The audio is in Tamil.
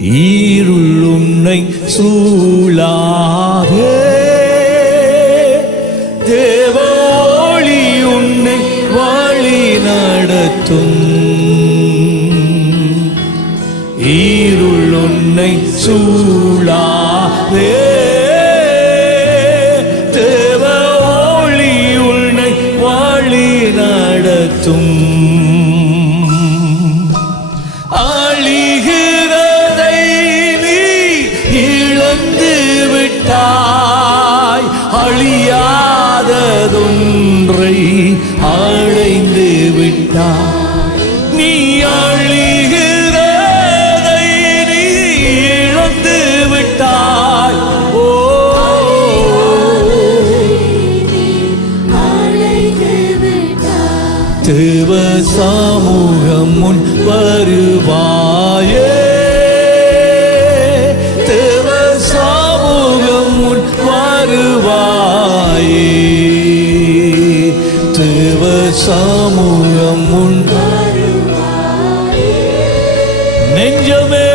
இருள் உன்னை சூழாதே, தேவ ஒளி உன்னை வழி நடத்தும். இருள் உன்னை சூழாதே, தேவ ஒளி உன்னை வழி நடத்தும். அழிகிறதை நீ இழந்து விட்டாய், அழியாததொன்றை அடைந்து விட்டாய். நீ அழிகிறதை நீ இழந்து விட்டாய். ஓ தேவ சமூகம் முன் வருவாயே, தேவ சமூகம் முன் வருவாயே, தேவ சமூகம் முன் வருவாயே. நெஞ்சமே